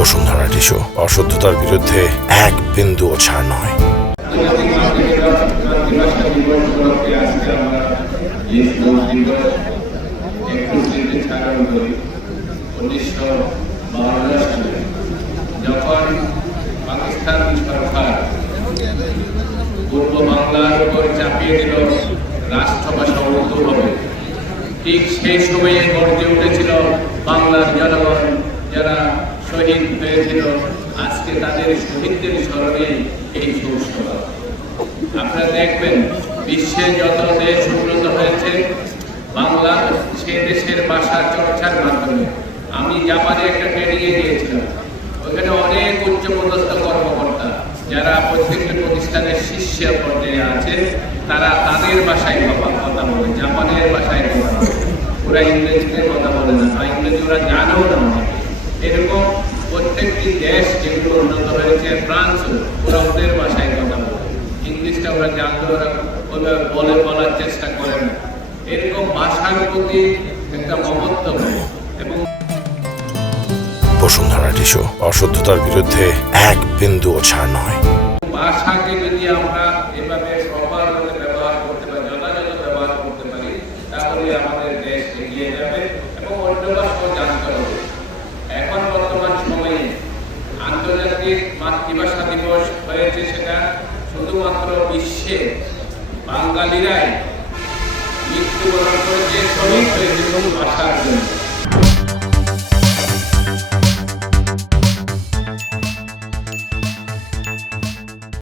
Bashundhara tissue, অশুদ্ধতার বিরুদ্ধে এক বিন্দুও ছাড় নয়। যখন পাকিস্তান সরকার পূর্ব বাংলার উপর চাপিয়ে দিল রাষ্ট্রভাষা উর্দু হবে, ঠিক সেই সময়ে গর্জে উঠেছিল বাংলার জনগণ, যারা শহীদ হয়েছিল। আজকে তাদের শহীদদের স্মরণে এই সৌষ্ঠবা। আপনারা দেখবেন বিশ্বে যত দেশ উন্নত হয়েছে, বাংলা সে দেশের ভাষা চর্চার মাধ্যমে। আমি জাপানে একটা ট্রেনিংয়ে গিয়েছিলাম, ওখানে অনেক উচ্চপদস্থ কর্মকর্তা যারা প্রত্যেকটি প্রতিষ্ঠানের শীর্ষ পর্যায়ে আছে, তারা তাদের ভাষায় কথা বলে, জাপানের ভাষায় কথা বলে। ওরা ইংরেজিতে কথা বলে না, বা ইংরেজি ওরা জানেও না। এরকম প্রত্যেকটি দেশ যেগুলো উন্নত হয়েছে, ফ্রান্স, ওরা ওদের ভাষায় কথা বলে। ইংলিশটা ওরা জানলে ওরা বলার চেষ্টা করে না। এরকম ভাষার প্রতি একটা মমত্ব এবং বসুন্ধরা টিস্যু, অশুদ্ধতার বিরুদ্ধে এক বিন্দুও ছাড় নয়। ভাষাকে যদি আমরা এভাবে প্রপারভাবে ব্যবহার করতে পারি, যথাযথ ব্যবহার করতে পারি, তাহলে আমাদের দেশ এগিয়ে যাবে এবং অন্য ভাষাও জানতে হবে। এখন বর্তমান সময়ে আন্তর্জাতিক মাতৃভাষা দিবস হয়েছে, সেটা শুধুমাত্র বিশ্বে বাঙালিরাই মৃত্যুবরণ করেছে, শহীদ হয়েছে ভাষার জন্য।